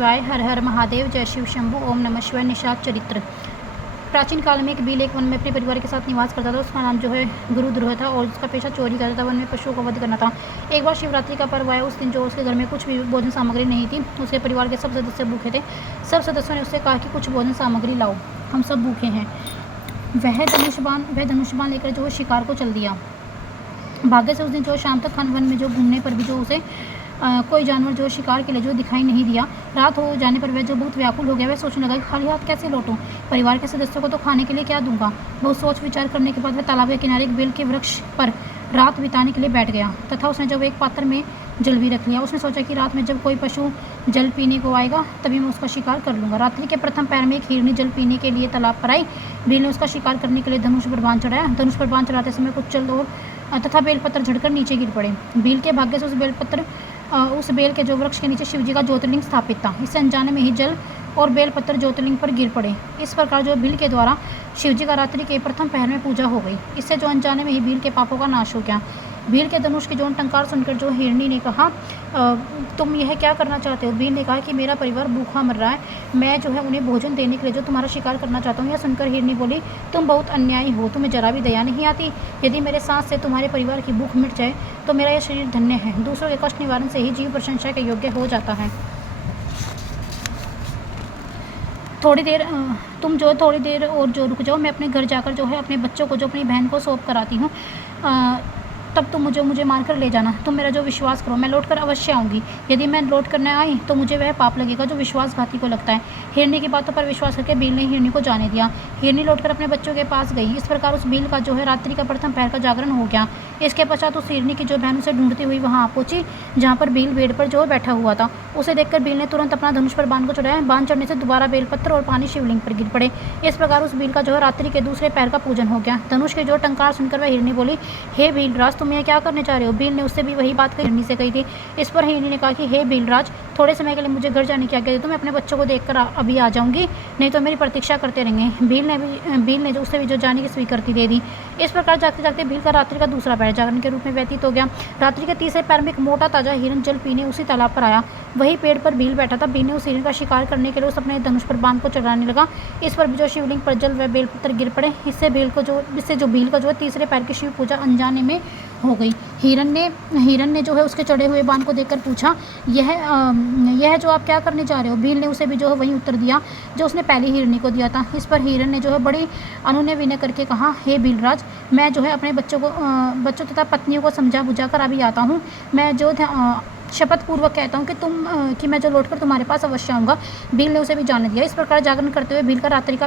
शिवाय। हर हर महादेव, जय शिव शंभु, ओम नमः शिवाय। निषाद चरित्र। प्राचीन काल में एक बील एक वन में अपने परिवार के साथ निवास करता था। उसका नाम जो है गुरुद्रोह था और उसका पेशा चोरी करता था। वन में पशुओं का वध करना था। एक बार शिवरात्रि का पर्व आया। उस दिन जो उसके घर में कुछ भी भोजन सामग्री नहीं थी। उसके परिवार के सब सदस्य भूखे थे। सब सदस्यों ने उससे कहा कि कुछ भोजन सामग्री लाओ, हम सब भूखे हैं। वह धनुष्यबाण लेकर जो शिकार को चल दिया। भाग्य से उस दिन जो शाम तक वन में जो घूमने पर भी जो उसे कोई जानवर जो शिकार के लिए जो दिखाई नहीं दिया। रात हो जाने पर वह जो बहुत व्याकुल हो गया। वह सोचने लगा कि खाली हाथ कैसे लौटूं, परिवार के सदस्यों को तो खाने के लिए क्या दूंगा। बहुत सोच विचार करने के बाद वह तालाब के किनारे एक बेल के वृक्ष पर रात बिताने के लिए बैठ गया तथा उसने जब एक पात्र में जल भी रख लिया। उसने सोचा कि रात में जब कोई पशु जल पीने को आएगा तभी मैं उसका शिकार कर लूँगा। रात्रि के प्रथम पैर में एक हिरनी जल पीने के लिए तालाब पर आई। बेल ने उसका शिकार करने के लिए धनुष पर बाण चढ़ाया। धनुष पर बाण चढ़ाते समय कुछ जल और तथा बेलपत्र झड़कर नीचे गिर पड़े। बेल के भाग्य से उस बेल के जो वृक्ष के नीचे शिवजी का ज्योतिर्लिंग स्थापित था। इससे अनजाने में ही जल और बेलपत्र ज्योतिर्लिंग पर गिर पड़े। इस प्रकार जो भील के द्वारा शिवजी का रात्रि के प्रथम पहर में पूजा हो गई। इससे जो अनजाने में ही भील के पापों का नाश हो गया। भील के धनुष की जो टंकार सुनकर जो हिरनी ने कहा, तुम यह क्या करना चाहते हो। भील ने कहा कि मेरा परिवार भूखा मर रहा है, मैं जो है उन्हें भोजन देने के लिए जो तुम्हारा शिकार करना चाहता हूँ। यह सुनकर हिरनी बोली, तुम बहुत अन्यायी हो, तुम्हें जरा भी दया नहीं आती। यदि मेरे सांस से तुम्हारे परिवार की भूख मिट जाए तो मेरा यह शरीर धन्य है। दूसरों के कष्ट निवारण से ही जीव प्रशंसा के योग्य हो जाता है। थोड़ी देर और जो रुक जाओ, मैं अपने घर जाकर जो है अपने बच्चों को जो अपनी बहन को सौंप कर आती हूँ। तब तुम मुझे मारकर ले जाना। तुम मेरा जो विश्वास करो, मैं लौटकर अवश्य आऊँगी। यदि मैं लौट कर न आई तो मुझे वह पाप लगेगा जो विश्वासघाती को लगता है। हिरनी की बातों पर विश्वास करके भील ने हिरनी को जाने दिया। हिरनी लौटकर अपने बच्चों के पास गई। इस प्रकार उस भील का जो है रात्रि का प्रथम पहर का जागरण हो गया। इसके पश्चात उस हिरनी की जो बहन उसे ढूंढती हुई वहाँ आ पहुंची जहाँ पर भील बेड पर जो बैठा हुआ था। उसे देखकर भील ने तुरंत अपना धनुष पर बाण को चढ़ाया। बाण चढ़ने से दोबारा बेलपत्र और पानी शिवलिंग पर गिर पड़े। इस प्रकार उस भील का जो है रात्रि के दूसरे पैर का पूजन हो गया। धनुष के जो टंकार सुनकर वह हिरनी बोली, हे भीलराज, तुम यह क्या करने चाह रहे हो। भील ने उससे भी वही बात हिरनी से कही थी। इस पर हिरनी ने कहा कि हे भीलराज, थोड़े समय के लिए मुझे घर जाने की आज्ञा दे दो। मैं अपने बच्चों को देखकर अभी आ जाऊंगी, नहीं तो मेरी प्रतीक्षा करते रहेंगे। भील ने उससे भी जो जाने की स्वीकृति दे दी। इस प्रकार जाते जाते भील का रात्रि का दूसरा पैर जागरण के रूप में व्यतीत हो गया। रात्रि के तीसरे पैर में एक मोटा ताजा हिरन जल पीने उसी तालाब पर आया। वही पेड़ पर भील बैठा था। भील ने उस हिरन का शिकार करने के लिए उस अपने धनुष पर बाण को चढ़ाने लगा। इस पर भी जो शिवलिंग पर जल व बेलपत्र गिर पड़े। इससे जो भील का जो है तीसरे पैर की शिव पूजा अनजाने में हो गई। हिरन ने जो है उसके चढ़े हुए बाण को देखकर पूछा, यह जो आप क्या करने जा रहे हो। भील ने उसे भी जो है वही उत्तर दिया जो उसने पहली हिरनी को दिया था। इस पर हिरन ने जो है बड़ी अनुनय विनय करके कहा, हे भीलराज, मैं जो है अपने बच्चों तथा पत्नियों को समझा बुझा कर अभी आता हूँ। मैं जो शपथ पूर्वक कहता हूँ कि मैं जो लौटकर तुम्हारे पास अवश्य आऊँगा। भील ने उसे भी जाने दिया। इस प्रकार जागरण करते हुए भील का रात्रि का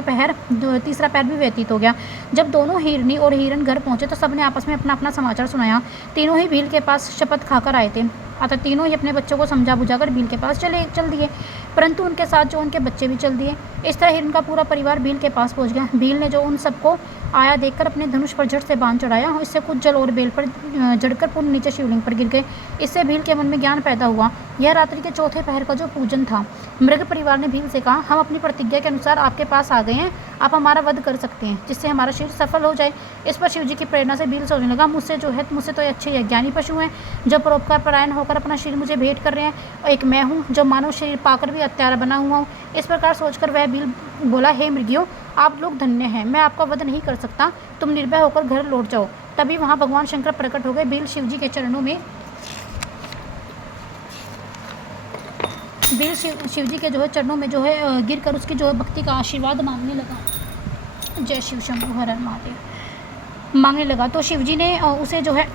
तीसरा पैर भी व्यतीत हो गया। जब दोनों हिरनी और हिरन घर पहुंचे तो सबने आपस में अपना अपना समाचार सुनाया। तीनों ही भील के पास शपथ खाकर आए थे, अतः तीनों ही अपने बच्चों को समझा बुझाकर भील के पास चल दिए, परंतु उनके साथ जो उनके बच्चे भी चल दिए। इस तरह हिरन का पूरा परिवार भील के पास पहुंच गया। भील ने जो उन सबको आया देखकर अपने धनुष पर झट से बाण चढ़ाया। इससे कुछ जल और बेल पर जड़कर पुनः नीचे शिवलिंग पर गिर गए। इससे भील के मन में ज्ञान पैदा हुआ। यह रात्रि के चौथे पहर का जो पूजन था। मृग परिवार ने भील से कहा, हम अपनी प्रतिज्ञा के अनुसार आपके पास आ गए हैं, आप हमारा वध कर सकते हैं जिससे हमारा शरीर सफल हो जाए। इस पर शिवजी की प्रेरणा से भील सोचने लगा, मुझसे तो अच्छे ज्ञानी पशु हैं जो परोपकार परायण होकर अपना शरीर मुझे भेंट कर रहे हैं, और एक मैं हूँ जो मानव शरीर पाकर भी हत्यारा बना हुआ हूँ। इस प्रकार सोचकर वह भील बोला, हे मृगियों, आप लोग धन्य हैं, मैं आपका वध नहीं कर सकता, तुम निर्भय होकर घर लौट जाओ। तभी वहाँ भगवान शंकर प्रकट हो गए। भील शिवजी के चरणों में शिवजी के जो है चरणों में जो है गिरकर उसकी जो है भक्ति का आशीर्वाद मांगने लगा। जय शिव शंभु, हर हर महादेव मांगने लगा। तो शिवजी ने उसे जो है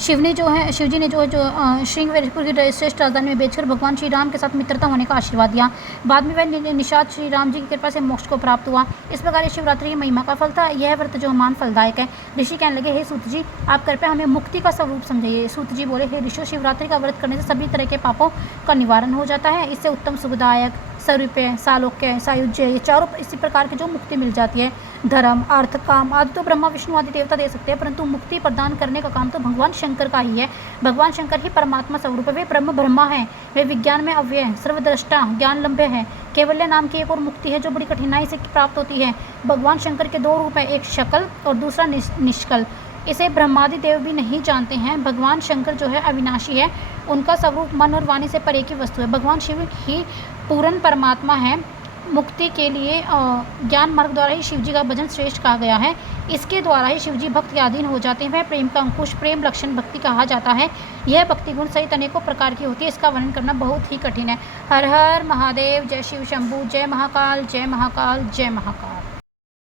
शिवजी ने जो श्रृंगवेरपुर की श्रेष्ठ राजधानी में बेचकर भगवान श्री राम के साथ मित्रता होने का आशीर्वाद दिया। बाद में वह निषाद श्री राम जी की कृपा से मोक्ष को प्राप्त हुआ। इस प्रकार ये शिवरात्रि की महिमा का फल था। यह व्रत जो महान फलदायक है। ऋषि कहने लगे, हे सूत जी, आप कृपया हमें मुक्ति का स्वरूप समझाइए। सूत जी बोले, हे ऋषियों, शिवरात्रि का व्रत करने से सभी तरह के पापों का निवारण हो जाता है। इससे उत्तम सुखदायक स्वरूपे सालोक्य सायुज्य ये चारों इसी प्रकार की जो मुक्ति मिल जाती है। धर्म अर्थ काम आदि तो ब्रह्मा विष्णु आदि देवता दे सकते हैं, परंतु मुक्ति प्रदान करने का काम तो भगवान शंकर का ही है। भगवान शंकर ही परमात्मा स्वरूप है। वे ब्रह्म ब्रह्मा है, वे विज्ञान में अव्यय है, सर्वद्रष्टा, ज्ञान लंबे है। केवल्य नाम की एक और मुक्ति है जो बड़ी कठिनाई से प्राप्त होती है। भगवान शंकर के दो रूप है, एक शकल और दूसरा निष्कल। इसे ब्रह्मादि देव भी नहीं जानते हैं। भगवान शंकर जो है अविनाशी है उनका स्वरूप मन और वाणी से परे की वस्तु है। भगवान शिव ही पूर्ण परमात्मा है। मुक्ति के लिए ज्ञान मार्ग द्वारा ही शिव जी का भजन श्रेष्ठ कहा गया है। इसके द्वारा ही शिव जी भक्त के अधीन हो जाते हैं। वह प्रेम का अंकुश, प्रेम लक्षण भक्ति कहा जाता है। यह भक्ति गुण सहित अनेकों प्रकार की होती है। इसका वर्णन करना बहुत ही कठिन है। हर हर महादेव। जय शिव शंभू। जय महाकाल, जय महाकाल, जय महाकाल।